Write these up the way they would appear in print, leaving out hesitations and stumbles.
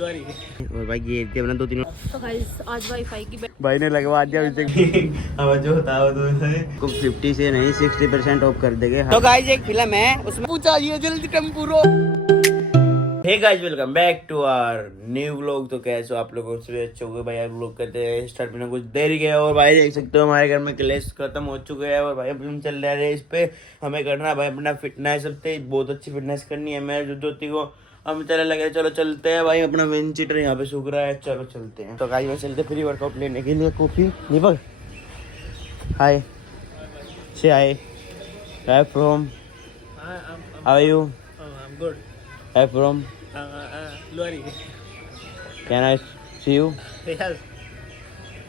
और भाई ये अपना 2-3 तो गाइस आज वाईफाई की भाई ने लगवा दिया अब जो होता है तो 50 से नहीं 60% ऑफ कर देंगे। तो गाइस एक फिल्म है उसमें पूछा ये जल्दी टेम्पूरो। Hey guys welcome back to our new vlog. तो कैसे हो आप लोग? सुबह अच्छे हो गए भाई। आप व्लॉग करते हैं स्टार्ट में कुछ देर ही गया और भाई देख सकते हो हमारे घर में क्लेश खत्म हो चुके हैं और भाई अब हम चल रहे हैं इस पे। हमें करना है भाई अपना फिटनेस, सबसे बहुत अच्छी फिटनेस करनी है मेरे ज्योति को। हम चले लगे चलो चलते हैं भाई। अपना विन चीटर यहाँ पे सूख रहा है, चलो चलते हैं। तो गाइस में चलते फ्री वर्कआउट लेने के लिए। कॉफी दीपक हाय से hi hi from how are you? I'm good. Hi from Luari. Can I see you? Yes.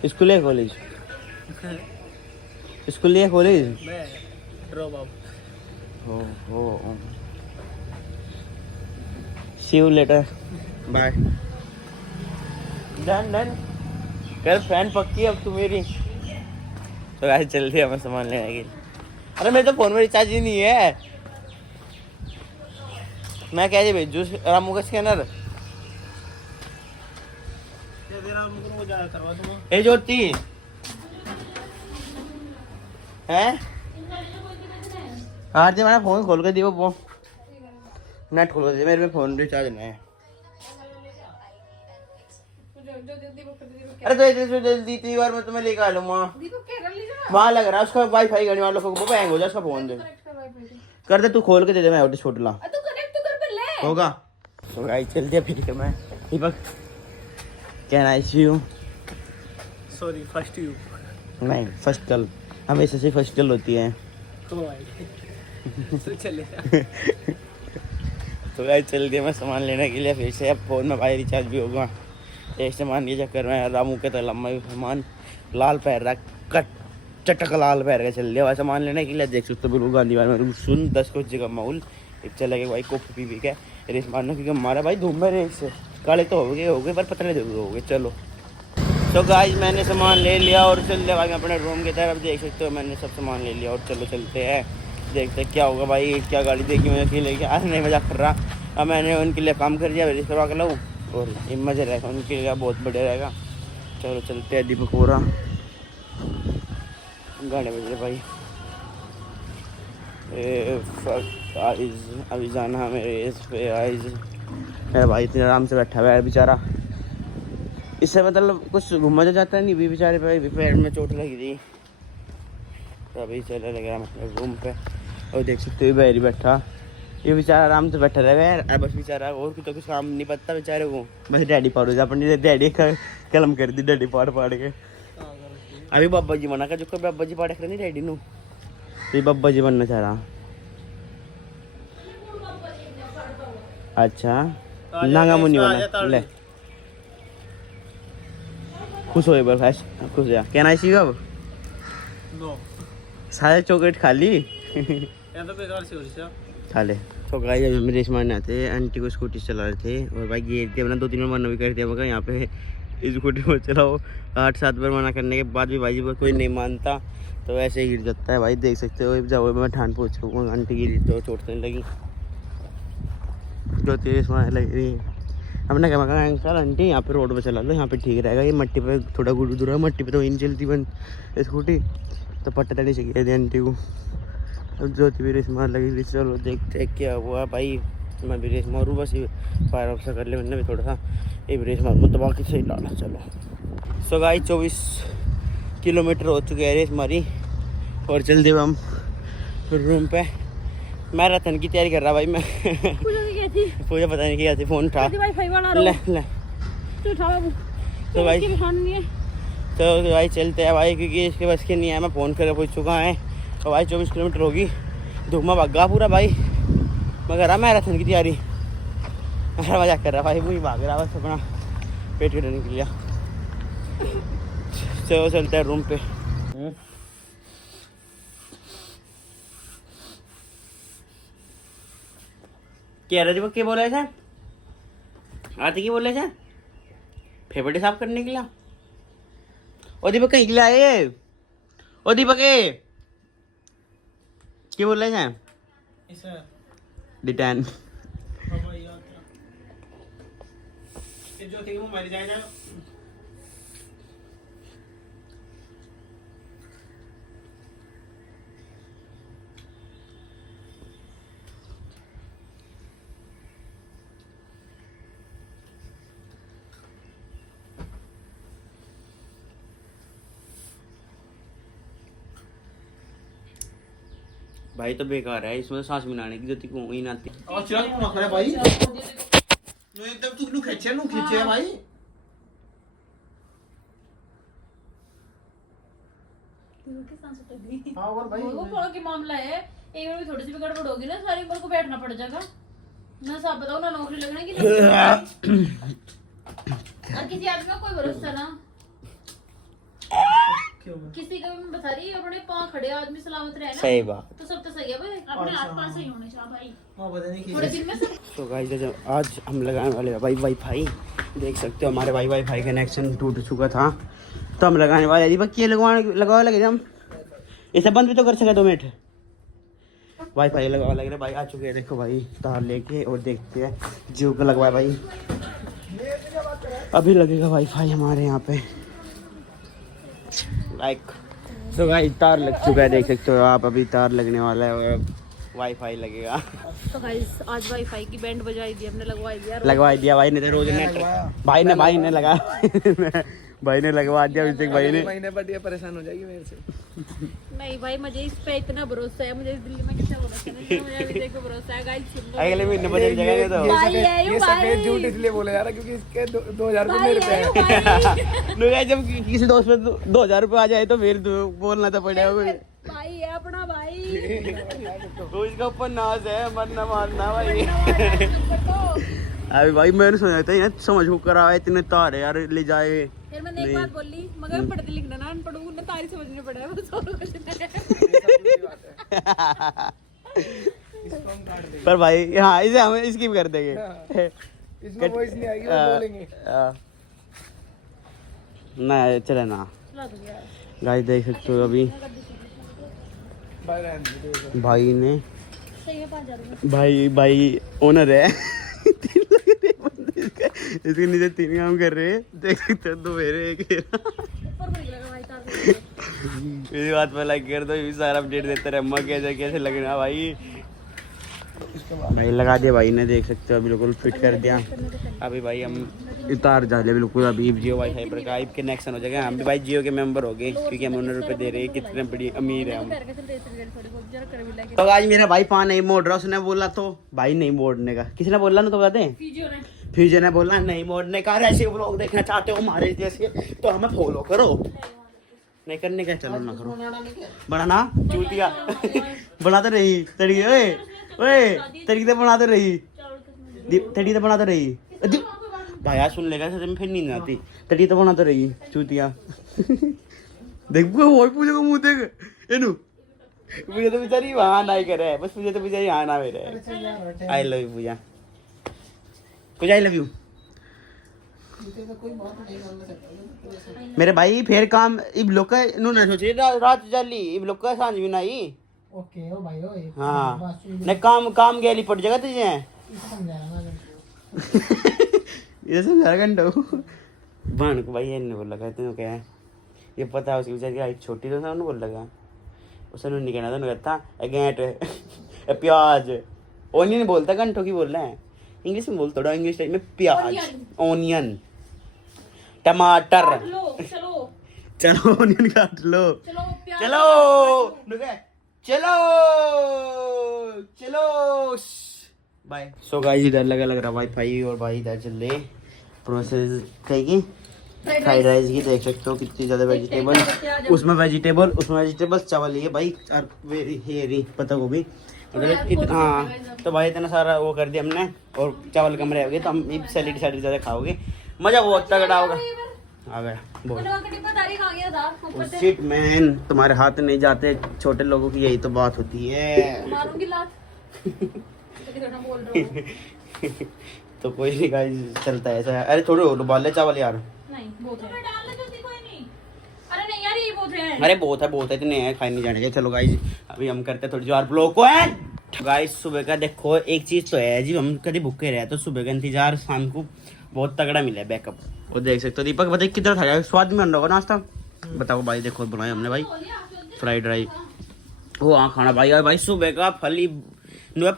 School या कॉलेज? स्कूल या कॉलेज? मैं drop out. Oh. See you later. Bye. Done. Girlfriend पक्की अब तू मेरी। तो guys चलते हैं हमें सामान लेने के लिए। अरे मेरे तो फोन में रिचार्ज ही नहीं है। मैं कैसे भेजूं रामू का स्कैनर? तेरा उनको जा करवा दूंगा। ए ज्योति हैं आज मैंने फोन खोल के दिया वो नेट खोल के दिया। मेरे में फोन रिचार्ज नहीं है। अरे तो जल्दी 3 बार मैं तुम्हें लेकर आ लूंगा। वहाँ लग रहा है उसका वाईफाई गाड़ी वालों को हैंग हो जाए उसका फोन। दे कर दे तू, खोल के दे दे। मैं हॉटस्पॉट ला होगा। तो गाइस चलते हैं फिर। मैं Deepak can I see you? Sorry, first you. नहीं फर्स्ट कल हमेशा से फर्स्ट कल होती है। तो चले। तो गाइस चल दिया मैं सामान लेने के लिए फिर से। अब फोन में भाई रिचार्ज भी होगा। एक सामान के चक्कर में रामू के तो लम्बा सामान लाल पैर रहा कट चटक लाल पैर का चल दिया भाई सामान लेने के लिए। देख सकते हो बिल्कुल गांधी में सुन 10 को जगह माहौल एक चला गया भाई। कॉफी पी के रेस मारना क्योंकि हमारा भाई धूम में रेस से काले तो हो गए पर पतले जरूर हो गए। चलो तो गाइस मैंने सामान ले लिया और चल दिया भाई मैं अपने रूम की तरफ। देख सकते हो मैंने सब सामान ले लिया और चलो चलते हैं। देखते हैं क्या होगा भाई। क्या गाड़ी देखी मुझे अकेले के आज नहीं मजाक कर रहा। अब मैंने उनके लिए काम कर दिया रेस करवा के लाऊँ और ये मज़ा रहेगा उनके लिए, बहुत बढ़िया रहेगा। चलो चलते हैं। दीपक हो रहा गाने बज रहे भाई। अभी जाना हमें रेस पे। आइज है भाई इतने आराम से बैठा हुआ है बेचारा। इससे मतलब कुछ घूमा जो जाता है नहीं भी बेचारे पे पैर में चोट लगी थी। तो अभी चले लग रहा मतलब रूम पे और देख सकते हो बैरी बैठा। ये बेचारा आराम से बैठा रहेगा यार। बस बेचारा और तो कुछ काम नहीं पता बेचारे को। बस डैडी पाड़ो जा अपनी डैडी कलम कर दी डैडी पाड़ के। अभी बाबा जी मना कर जो बाबा जी पाड़ कर नहीं डैडी नू। ये बाबा जी बनना चाह रहा। अच्छा नांगा मुन्नी बना ले खुश हो बस खुश हो। क्या ना सी अब No. सारे चॉकलेट खा ली या तो बेकार से हो रही है। खा ले। तो गाइस अभी हम रेस मारने आते हैं। आंटी को स्कूटी चला रहे थे और भाई गिर दिया अपना 2-3 बार मना भी कर दिया मगर यहाँ पे स्कूटी को चलाओ 8-7 बार मना करने के बाद भी भाई कोई नहीं मानता तो ऐसे ही गिर जाता है भाई। देख सकते हो जाओ मैं ठान पहुँच चुका। आंटी गिरी तो चोट नहीं लगी जो तेज मारने लग रही। हमने क्या कहा अंकल आंटी यहाँ पे रोड पे चला लो यहाँ पे ठीक रहेगा। ये मट्टी पे थोड़ा गुड़ दूर है, मट्टी पे तो नहीं चलती बन स्कूटी तो पट्टे तड़ी चाहिए थी आंटी को। अब ज्योति भी रेस मार लगी थी। चलो देखते क्या हुआ भाई। मैं भी रेस मारूँ बस ये फायर ऑफ से कर ले। मैंने भी थोड़ा सा ये भी रेस मारूँ तो बाकी सही डाला। चलो सो गाइस 24 किलोमीटर हो चुके हैं रेस मारी और चल दिए हम रूम पे। मैराथन की तैयारी कर रहा भाई मैं। पूजा पता नहीं क्या थी फोन उठा ले तो भाई चलते हैं भाई क्योंकि इसके बस के नहीं है। मैं फ़ोन करके पूछ चुका है तो भाई 24 किलोमीटर होगी। धुआं भगा पूरा भाई। मैं कर रहा मैराथन की तैयारी। मजाक कर रहा भाई वही भाग रहा बस अपना पेट कटने के लिए। चलो चलते हैं रूम पे। क्या रहा दीपक क्या बोल रहे थे? आते क्या बोल रहे थे? फेफड़े साफ करने के लिए। ओ दीपक कहीं के लिए आए? ओ दीपक क्या बोल रहे थे? डिटेन जो थे वो मर जाएगा। भाई तो बेकार है, इसमें सांस मिलाने की जरूरत को ही ना आती। और चिराग क्यों ना करे भाई? नो एकदम तू खींचे भाई। हाँ और भाई वो फोड़ो की मामला है, एक बार भी थोड़ी सी भी गड़बड़ होगी ना सारी उम्र को बैठना पड़ जाएगा ना। साहब बताओ ना नौकरी लगने की और किसी आदमी का कोई भरोसा ना, किसी का भी मैं बता रही अपने पाँव खड़े आदमी सलामत रहे ना। सही बात। तो सब तो सही है भाई, अपने हाथ पाँव सही होने चाहिए भाई। हाँ पता नहीं थोड़े दिन में सब तो गाइस आज हम लगाने वाले हैं भाई वाईफाई। देख सकते हो हमारे वाईफाई कनेक्शन टूट चुका था, तो हम लगाने वाले हैं। ये लगवा लगे हम, इसे बंद भी तो कर सके 2 मिनट। वाईफाई लगवा लग रहे भाई, आ चुके हैं देखो भाई तार लेके, और देखते हैं जियो का लगवाया भाई। अभी लगेगा वाईफाई हमारे यहाँ पे लाइक। तो गाइस तार लग चुका है, देख सकते हो आप, अभी तार लगने वाला है और वाईफाई लगेगा। तो गाइस आज वाईफाई की बैंड बजाई दी हमने, लगवाई दिया भाई ने तो रोज नेट भाई ने लगा भाई ने लगवा दिया अभी तक। भाई ने महीने बढ़िया परेशान हो जाएगी मेरे से। नहीं भाई मुझे इस पे इतना भरोसा है, मुझे इस दिल्ली में कितना भरोसा नहीं, मुझे अभी तक भरोसा है गाइस। सुन लो अगले महीने बदल जाएगा तो भाई है ये सफेद झूठ इसलिए बोला जा रहा क्योंकि इसके 2000 रुपए भाई मेरे पे है है। भाई जब किसी दोस्त पे 2000 रुपये आ जाए तो फिर बोलना तो पड़ेगा। भाई है अपना भाई। तो इसका ऊपर नाज है, मरना मारना भाई। तो अभी भाई मैंने सुना था यार, समझ को करा है इतने तार है यार ले जाए। फिर मैंने एक बात बोली, मगर पढ़ते लिखना ना अनपढ़ हूं ना, तारी समझने पड़ा है बस, और कुछ नहीं है। पर भाई हाँ इसे हम स्किप कर देंगे, इसमें वॉइस नहीं आएगी, वो बोलेंगे। ना चले ना चला दो यार। गाइस देख सकते हो अभी बाय रहने भाई ने सही में 5000 रुपए भाई ओनर है। 3 लग रहे बंदे इसके नीचे 3 काम कर रहे हैं, देख सकते हो 2 मेरे 1 मेरा। ऊपर बढ़ गया भाई तार। मेरी बात पे लाइक कर दो, ये भी सारा अपडेट देते रहे अम्मा कैसे लगना भाई। भाई लगा दिया भाई ने, देख सकते हो बिल्कुल फिट कर दिया। अभी भाई हम उतार जा रहे बिल्कुल, अभी जियो वाईफाई पर का कनेक्शन हो जाएगा। हम भी भाई जियो के मेंबर हो गए क्योंकि हम 19 रुपये दे रहे हैं, कितने बड़ी अमीर है हम। तो आज मेरा भाई पान नहीं मोड़ रहा, उसने बोला तो भाई नहीं मोड़ने का, किसने बोला ना तो बता दें, फ्यूजन ने बोला नहीं मोड़ने का। ऐसे ब्लॉग देखना चाहते हो हमारे जैसे तो हमें फॉलो करो, नहीं करने का चलो ना करो, बनाना चूतिया बनाते रही तरीके, ओए तरीके बनाते रही, तरीके बनाते रही भाई। आज सुन लेगा सच में फिर नींद आती, तरीके तो बनाते रही चूतिया। देख वो पूछे को मुंह देख एनु, मुझे तो बेचारी वहां ना ही करे, बस मुझे तो बेचारी यहाँ ना मेरे। I love you Pooja, Pooja I love you मेरे भाई। फिर काम इब लोग का नु ना सोचे रात जाली इब लोग का सांझ भी नहीं। ओके ओ भाई ओए हाँ ने काम गैली पड़ जाएगा तुझे। ये समझा घंटो बहन को भाई ने बोल लगा तूने क्या है ये पता है उसकी बेचारी की हाइट छोटी, तो उन्होंने बोल लगा उसने नहीं कहना था, उन्होंने कहता गेट प्याज ओनियन बोलता, घंटों की बोल रहे हैं इंग्लिश में बोल, थोड़ा इंग्लिश टाइप में प्याज ओनियन टमाटर। चलो ओनियन काट लो, चलो चलो चलो बाय। सो गाइस इधर लग रहा वाईफाई और भाई इधर चल रहे प्रोसेस कहेगी फ्राइड राइस की। देख सकते हो कितनी ज्यादा वेजिटेबल, उसमें वेजिटेबल्स चावल ये भाई और हेरी पत्ता गोभी। हाँ तो भाई इतना सारा वो कर दिया हमने, और चावल कम रहे होगे तो हम सैलेड ज्यादा खाओगे, मजा बहुत तगड़ा होगा। आ गया बोल शिट मैन, तुम्हारे हाथ नहीं जाते, छोटे लोगों की यही तो बात होती है। मारूंगी लात। तो कोई नहीं गाइस चलता है ऐसा। अरे थोड़े उबाल ले चावल यार, नहीं बहुत है, अरे नहीं यार ये बहुत है, अरे बहुत है इतने हैं, खाए नहीं जाने के। चलो गाइस अभी हम करते हैं थोड़ी देर ब्लॉग को गाइस। सुबह का देखो एक चीज तो है जी, हम कभी भूखे रहे तो सुबह का इंतजार शाम को बहुत तगड़ा मिला है बैकअप। वो देख सकते हो दीपक, बताइए कितना था, स्वाद में होगा नाश्ता। बताओ भाई, देखो बनाया हमने भाई फ्राइड राइस। वो हाँ खाना भाई, और भाई सुबह का फल ही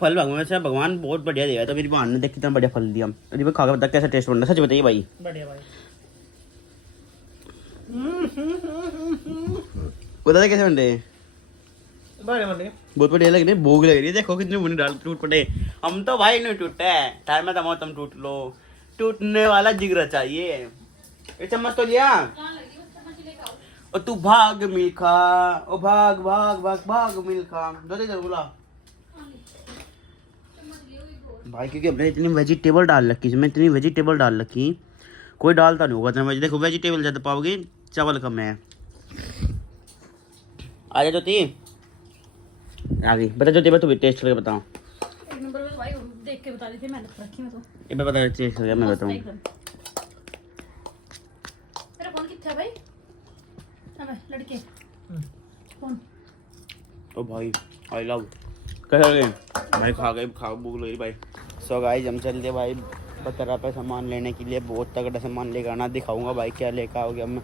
फल भगवान से भगवान बहुत बढ़िया दिया है। तो मेरी बहन ने देख कितना बढ़िया फल दिया। दीपक खा के बता कैसा टेस्ट बन रहा है, सच बताइए भाई। बढ़िया भाई। बता दे कैसे बन रहे हैं। बढ़िया बहुत बढ़िया लग रही है, भूख लग रही है। देखो कितनी बुनी डाल टूट पड़े। हम तो भाई नहीं टूटे हैं, टाइम में तुम टूट लो। टूटने वाला जिगरा चाहिए। ये चम्मच तो लिया। और तू भाग मिल्खा, ओ भाग भाग भाग भाग मिल्खा, दो दे बोला भाई। क्योंकि हमने इतनी वेजिटेबल डाल रखी, इसमें इतनी वेजिटेबल डाल रखी, कोई डालता नहीं होगा इतना। देखो वेजिटेबल ज़्यादा पाओगे, चावल कम है। आ जा ज्योति, आ गई। बता ज्योति, तू भी टेस्ट करके बताओ। एक नंबर में भाई, देख के बता दी थी मैंने रखी मैं तो। ये मैं बता टेस्ट करके मैं बताऊँ। तेरा फोन कितना है भाई? हमें लड़के फोन। ओ भाई आई लव कैसे लगे भाई, खा गए, खा भूख लगी भाई। सो गाइस हम चलते भाई बतरा पे सामान लेने के लिए। बहुत तगड़ा सामान लेकर आना, दिखाऊंगा भाई क्या लेकर आओगे। हम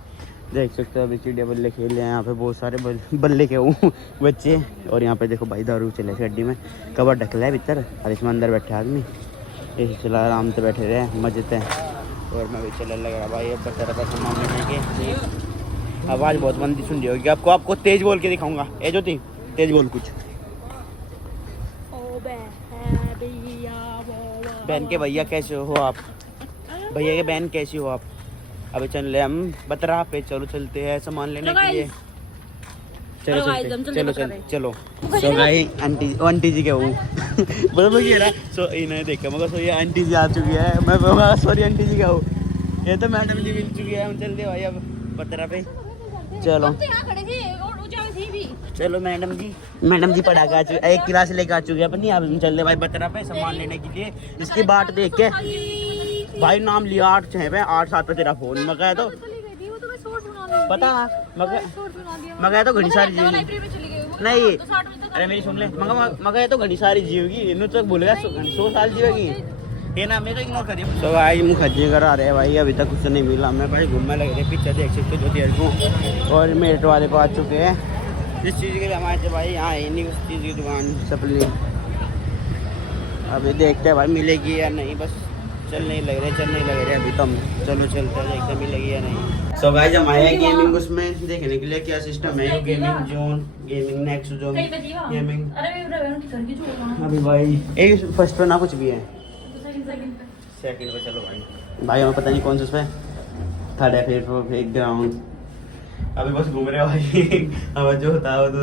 देख सकते हो अभी चिड़िया बल्ले खेल रहे हैं यहाँ पे, बहुत सारे बल्ले के हूँ बच्चे। और यहाँ पे देखो भाई दारू चले गड्डी में, कवर ढकला है भीतर, और इसमें अंदर बैठे आदमी ऐसे चला आराम से बैठे रहे मजे से। और मैं भी चलने लग रहा भाई अब बतरा पे सामान लेने के। आवाज़ बहुत मंदी सुन रही होगी आपको, आपको तेज़ बोल के दिखाऊंगा। ए ज्योति तेज़ बोल कुछ। बहन के भैया कैसे हो आप, भैया के बहन कैसी हो आप। अभी चल रहे हम बतरा पे, चलो चलते हैं सामान लेने के लिए। चलो चलो चलो चलो। सो भाई आंटी जी के हूँ बराबर की है। सो इन्हें देखा मगर, सो ये आंटी जी आ चुकी है। मैं सॉरी आंटी जी का हूँ, ये तो मैडम जी मिल चुकी है। हम चलते भाई अब बतरा पे, चलो चलो। मैडम जी पढ़ा के आ चुके, एक क्लास लेके आ चुके हैं अपनी। अब हम चल रहे भाई बतरा पे सामान लेने के लिए। इसकी बाट देख के भाई नाम लिया 8-7 पे तेरा फोन मगा तो पता ना मगा तो घनी सारी जीव नहीं। अरे मेरी सुन ले, मगा तो घनी सारी जीवगी इन तक बोलेगा 100 साल जीवेगी ये ना, मैं तो इग्नोर करिए। तो भाई हम खर्चे करा रहे हैं भाई, अभी तक कुछ नहीं मिला। मैं भाई घूमने लग रहे पीछे देख सकते हो ज्योति को। और मेरठ वाले को आ चुके हैं जिस चीज़ के लिए हमारे भाई यहाँ है नहीं, उस चीज़ की दुकान सप्ली। अभी देखते हैं भाई मिलेगी या नहीं, बस चल नहीं लग रहे अभी तो हम। चलो चलते हैं देखते मिलेगी या नहीं। सो गाइस हम आए हैं गेमिंग उसमें देखने के लिए क्या सिस्टम है। Gaming zone, gaming next zone, gaming. अभी भाई एक फर्स्ट पे ना कुछ भी है, सेकंड पे। चलो भाई हमें पता नहीं कौन सा उस पे थर्ड है, फिर एक ग्राउंड। अभी बस घूम रहे हो भाई अब जो होता है तो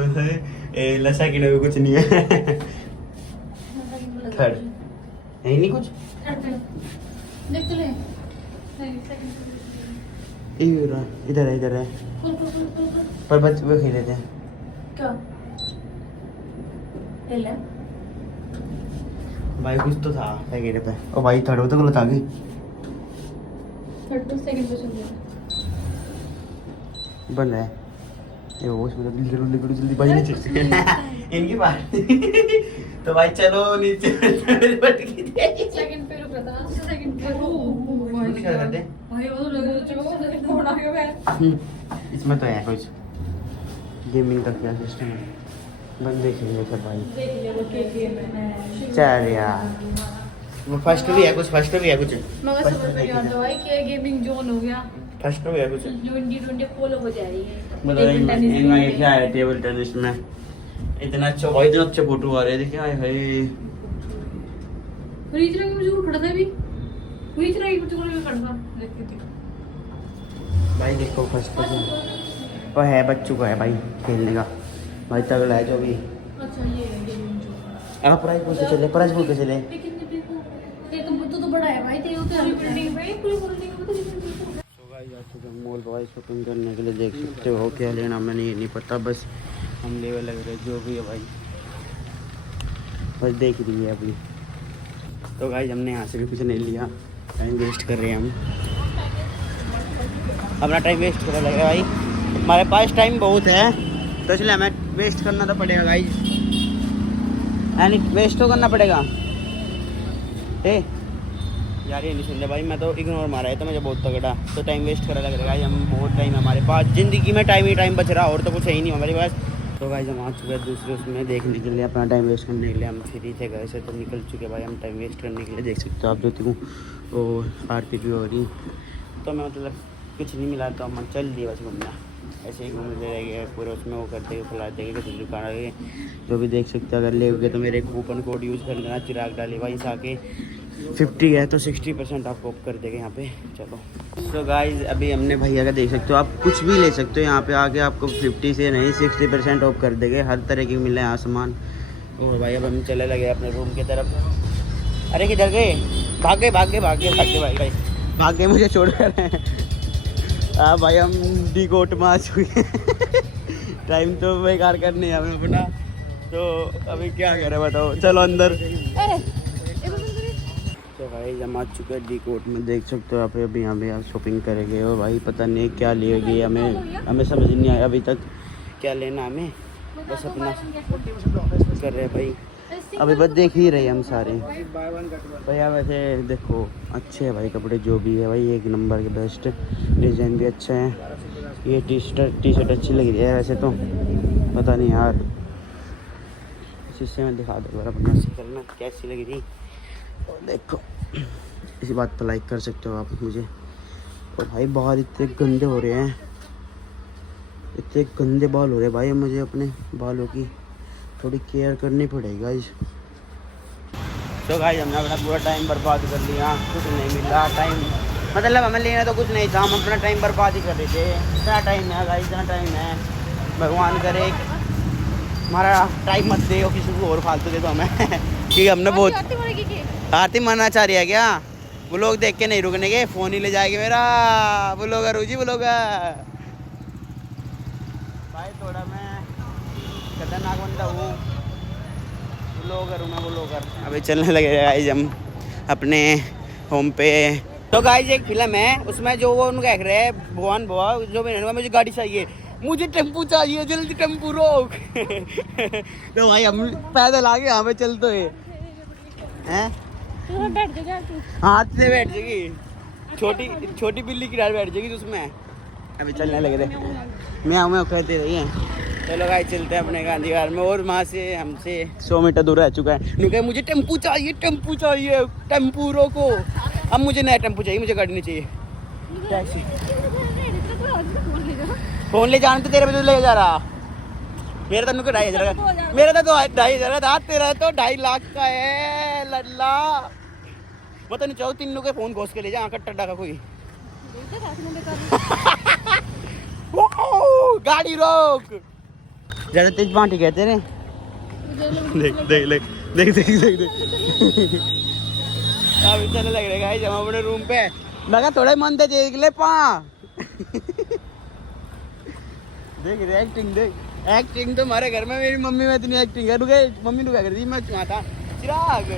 सेकंड में कुछ नहीं है। थर्ड है नहीं कुछ, इधर है पर बच्चे वो खेल रहे थे भाई। कुछ तो था सेकंड पे। ओ भाई थर्ड तो गलत आ गई। बंद है ये वो जल्दी भाई नीचे इनकी बात तो भाई चलो नीचे। सेकंड पे रुक रहा था, सेकंड पे क्या करते भाई वो लोग फोन आ गया। इसमें तो है कुछ गेमिंग का क्या सिस्टम है, बंद देखेंगे सब भाई। चल यार वो फर्स्ट भी है कुछ, फर्स्ट भी है कुछ, मगर समझ में आता भाई कि गेमिंग जोन हो गया, फर्स्ट भी है कुछ। 2020 फॉलो हो जा रही है। मतलब इनमें क्या है टेबल टेनिस में इतना अच्छा भाई, इतना अच्छे फोटो आ रहे हैं। देखिए हाय रीच रंग में जरूर खड़ा था अभी, रीच रंग कुछ कोई खड़ा था देखते थे भाई। देखो फर्स्ट पे वो है बच्चों का है भाई खेलने का भाई, तगड़ा है जो भी। अच्छा ये है गेमिंग जोन। आप प्राइस बोल के चले, प्राइस बोल के चले। ये तो बड़ा है भाई, तेरे तो बिल्डिंग भाई पूरी बिल्डिंग में तो गाइस आज तो मॉल भाई शॉपिंग करने के लिए देख सकते हो क्या लेना मैंने ये नहीं पता, बस हम लेवल लग रहे जो भी है भाई, बस देख रही है अभी। तो गाइस हमने यहाँ से भी कुछ नहीं लिया, टाइम वेस्ट कर रहे हैं हम, अपना टाइम वेस्ट करने लगे भाई। हमारे पास टाइम बहुत है तो इसलिए हमें वेस्ट करना तो पड़ेगा गाइस, यानी वेस्ट तो करना पड़ेगा। यार ये नहीं सुनते भाई, मैं तो इग्नोर मारा है तो मुझे बहुत तगड़ा, तो टाइम वेस्ट करा लग रहा है। हम बहुत टाइम हमारे पास, ज़िंदगी में टाइम ही टाइम बच रहा, और तो कुछ है ही नहीं हमारे पास। तो भाई हम आ चुके हैं दूसरे उसमें देखने के लिए, अपना टाइम वेस्ट करने के लिए। हम फ्री थे घर से तो निकल चुके भाई हम टाइम वेस्ट करने के लिए। देख सकते हो आप, जो वो RPP हो रही, तो मैं मतलब कुछ नहीं मिला तो हम चल दिए बस घूमना, ऐसे ही घूमते रह गए पूरे उसमें, वो करते हुए खिलाते गए किसी दुकान आगे जो भी देख सकते हो। अगर ले गए तो मेरे कूपन कोड यूज़ कर लेना, चिराग डाले भाई आके 50 है तो 60% आप ऑफ कर देंगे यहाँ पे। चलो तो गाइस अभी हमने भैया का देख सकते हो आप, कुछ भी ले सकते हो यहाँ पे आके, आपको 50 से नहीं 60% ऑफ कर देंगे, हर तरह की मिले यहाँ सामान। और भाई अब हम चले लगे अपने रूम की तरफ। अरे किधर गए, भागे भागे भागे भागे भाई भागे मुझे छोड़ कर। हाँ भाई हम डी कोट में आ चुके हैं। टाइम तो बेकार करनी है हमें अपना, तो अभी क्या करें बताओ, चलो अंदर। तो भाई हम आ चुके हैं डी कोट में, देख सकते हो आप। अभी यहाँ पे आप शॉपिंग करेंगे और भाई पता नहीं क्या लेगी, हमें समझ नहीं आया अभी तक क्या लेना हमें, बस अपना कर रहे हैं भाई। अभी बस देख ही रहे हम सारे भैया। वैसे देखो अच्छे है भाई कपड़े, जो भी है भाई एक नंबर के बेस्ट, डिज़ाइन भी अच्छा है। ये टी शर्ट अच्छी लग रही है वैसे तो, पता नहीं यार शीशे में दिखा दो जरा अपना करना कैसी लग रही। और देखो इसी बात पर लाइक कर सकते हो आप मुझे। और भाई बाल इतने गंदे हो रहे हैं, इतने गंदे बाल हो रहे हैं भाई, मुझे अपने बालों की थोड़ी केयर करनी पड़ेगी गाइस। तो गाइस हमने अपना पूरा टाइम बर्बाद कर लिया, कुछ नहीं मिला टाइम, मतलब हमें लेना तो कुछ नहीं था, हम अपना टाइम बर्बाद ही कर रहे थे। इतना टाइम है गाइस, इतना टाइम है, भगवान करे हमारा टाइम मत दे और किसी को और फालतू दे तो हमें। क्योंकि हमने बहुत आरती मरना चाह रही है क्या, वो लोग देख के नहीं रुकने के, फ़ोन ही ले जाएंगे मेरा। ब्लॉगर रूजी ब्लॉगर भाई, थोड़ा मैं खतरनाक बंदा हूँ, ब्लॉगर हूँ मैं, ब्लॉगर। अभी चलने लगे गाइस हम अपने होम पे। तो गाइस एक फिल्म है उसमें जो वो उनका कह रहे हैं भगवान बुआ जो भी, मुझे गाड़ी चाहिए, मुझे टेम्पू चाहिए, जल्दी टेम्पू रोक। तो भाई हम पैदल आगे यहाँ पे चलते हुए हैं, हाथ से बैठ जाएगी, छोटी बिल्ली की डाल बैठ जाएगी उसमें। अभी चलने लगे थे, मैं कहते रही हैं। चलो गाइस चलते हैं अपने गांधी घाट में, और वहाँ से हमसे 100 मीटर दूर रह चुका है। नुके मुझे टेम्पू चाहिए, टेम्पू रोको। अब मुझे नया टेम्पू चाहिए, मुझे गाड़ी नहीं चाहिए, टैक्सी। फोन ले जाने तो तेरे पे तो ले जा रहा, मेरा तो 2,500 का, मेरा तो 2,500 का था, तेरा तो 2.5 लाख का है लल्ला। पता नहीं चाहो 3 लोग के फोन घोष के ले जा, आकर टड्डा का कोई। गाड़ी रोक, ज्यादा तेज बांटी कहते रे। देख देख देख देख देख देख देख। अभी चलने लग रहा है हम अपने रूम पे, मैं थोड़ा मन दे देख ले पा। देख रहे एक्टिंग, देख एक्टिंग तो हमारे घर में मेरी मम्मी में इतनी एक्टिंग है। रुके मम्मी तो क्या कर रही, मैं वहाँ था चिराग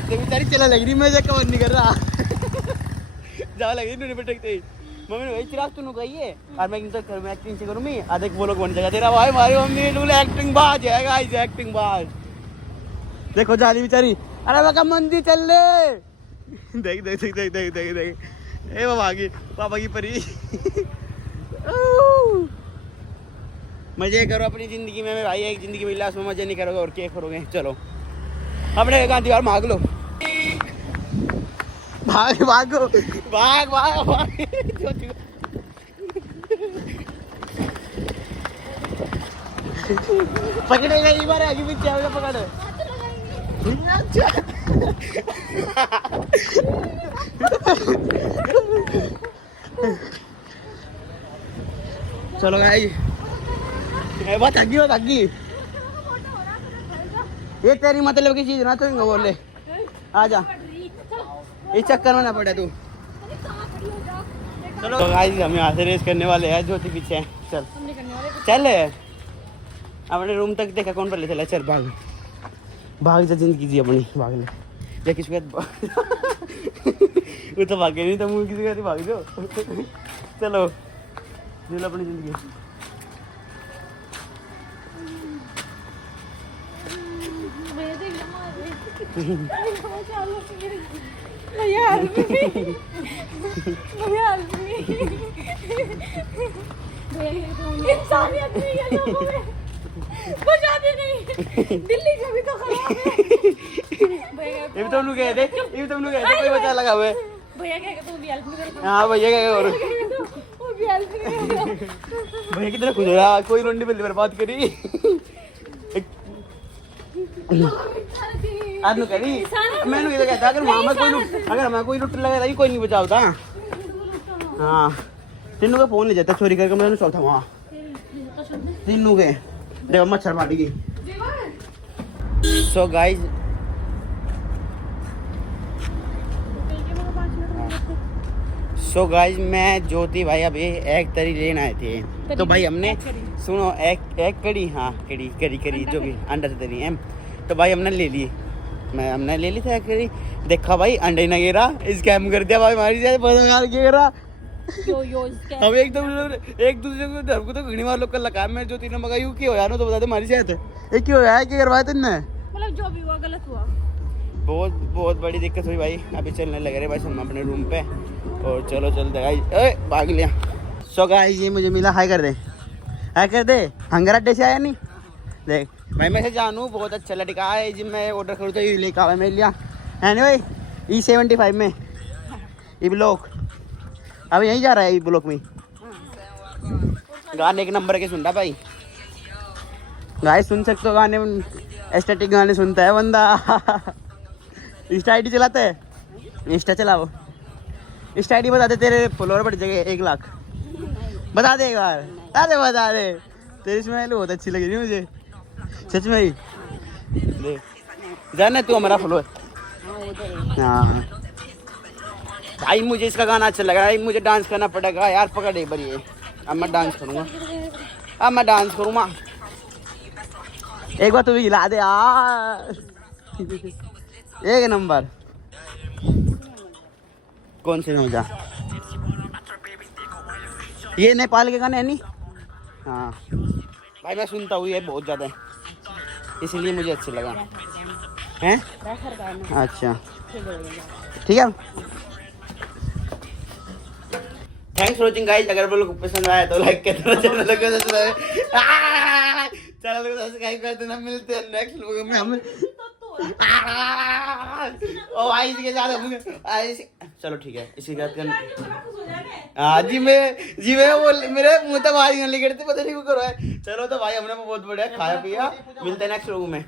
तो बेचारी चला लग रही, मैं कवर नहीं कर रहा। जा लग रही पटकते मम्मी ने भाई चिराग तू गई है और मैं तो घर में एक्टिंग से करूँ मैं आधे वो लोग बन जाएगा तेरा भाई। हमारी मम्मी एक्टिंग बाज है गाइस, एक्टिंग बाज। देखो जाली बेचारी, अरे बाबा मंदी चल ले। देख देख देख देख देख देख देख ए बाबा की पापा की परी। मजे करो अपनी जिंदगी में भाई, एक जिंदगी मिला उसमें मजे नहीं करोगे और क्या करोगे। चलो अपने गांधी बार मांग लो, भाग भागो भाग भाग भाग। पकड़ेगा एक बार आगे पीछे आएगा, पकड़। चलो गाइस बहुत थकी ये तेरी मतलब की चीज ना, तो बोले आ जा, इस चक्कर में ना पड़े तू। चलो तो गाइस हम यहाँ से रेस करने वाले हैं, ज्योति पीछे है। चल चल अपने रूम तक देखा कौन पहले चला, चल भाग भाग जा, जिंदगी जी अपनी भाग ले। या किसी वो तो भागे नहीं, तो मुँह किसी का भाग दो। चलो जी अपनी जिंदगी। भैया हेल्प मी, भैया हेल्प मी, इंसानियत नहीं है लोगों में, बचा दे नहीं, दिल्ली का भी तो खराब है। भैया ये भी तुम लोग गए थे, ये भी तुम लोग गए थे, कोई बचा लगा हुआ है। भैया क्या कहते तुम भी हेल्प नहीं करो, हाँ भैया क्या और वो भी हेल्प नहीं करो। भैया कितना खुश हो रहा, कोई रोंडी बल्ली बर्बाद करी। आज नु करी मैंने ये कहता अगर मामा कोई लुट लगा कोई नहीं बचावता। हाँ तीनों का फोन ले जाता चोरी करके, मैं चौथा वहाँ तीनों के देखो मच्छर मारी गई। सो गाइस मैं ज्योति भाई अभी एक तरी लेने आए थे, तो भाई हमने सुनो एक कड़ी, हाँ कड़ी जो भी अंडा से तरी है, तो भाई हमने ले ली, हमने ले ली था एक कड़ी। देखा भाई अंडे ना गिरा, स्कैम कर दिया भाई हमारी जाए बदकार गिरा। अब एक दूसरे को धर्म को तो घणी मार लोग कल लगा मैं ज्योति ने मंगाई की हो यार, तो बता दे हमारी जाए ये क्यों है क्या करवाया तुमने, मतलब जो भी हुआ गलत हुआ। बहुत बड़ी दिक्कत हुई भाई। अभी चलने लग रहे भाई हम अपने रूम पे, और चलो चलते गाइस, भाग लिया। सो गाइस ये मुझे मिला, हाय कर दे हंगरा डे से आया नहीं देख भाई, मैं से जानू बहुत अच्छा लड़का है जी, मैं ऑर्डर करूँ तो ये लेकर आवा मैं लिया है नहीं भाई। E75 में ई ब्लॉक अभी यहीं जा रहा है, ई ब्लॉक में गाने के नंबर के सुन रहा भाई, गाइस सुन सकते हो गाने, एस्थेटिक गाने सुनता है बंदा। इंस्टा आईडी चलाता है, इंस्टा चलाओ, इंस्टा आईडी बता दे, तेरे फॉलोअर बढ़ जाएंगे 1 लाख, बता दे एक बार, अरे बता दे, तेरी स्माइल बहुत अच्छी लगी मुझे सच में ही। जाना तू हमारा फॉलोअर। हाँ भाई मुझे इसका गाना अच्छा लगा, मुझे डांस करना पड़ेगा यार, पकड़ एक बार ये, अब मैं डांस करूँगा, एक बार तू भी हिला दे यार, एक नंबर। कौन से मजा, ये नेपाल के गाने है नहीं। हाँ भाई मैं सुनता हूँ ये बहुत ज़्यादा, इसलिए मुझे अच्छा लगा हैं। अच्छा ठीक है, थैंक्स फॉर वॉचिंग गाइस। अगर वो लोग पसंद आया तो लाइक कर देना, चैनल को सब्सक्राइब कर देना। मिलते हैं नेक्स्ट व्लॉग में हम। ओ भाई इसके साथ हम चलो ठीक है, इसी के साथ हाँ जी मैं वो मेरे मुंह तक आवाज निकल रही थी, पता नहीं क्यों करो है। चलो तो भाई हमने बहुत बढ़िया खाया पिया, मिलते हैं नेक्स्ट व्लॉग में।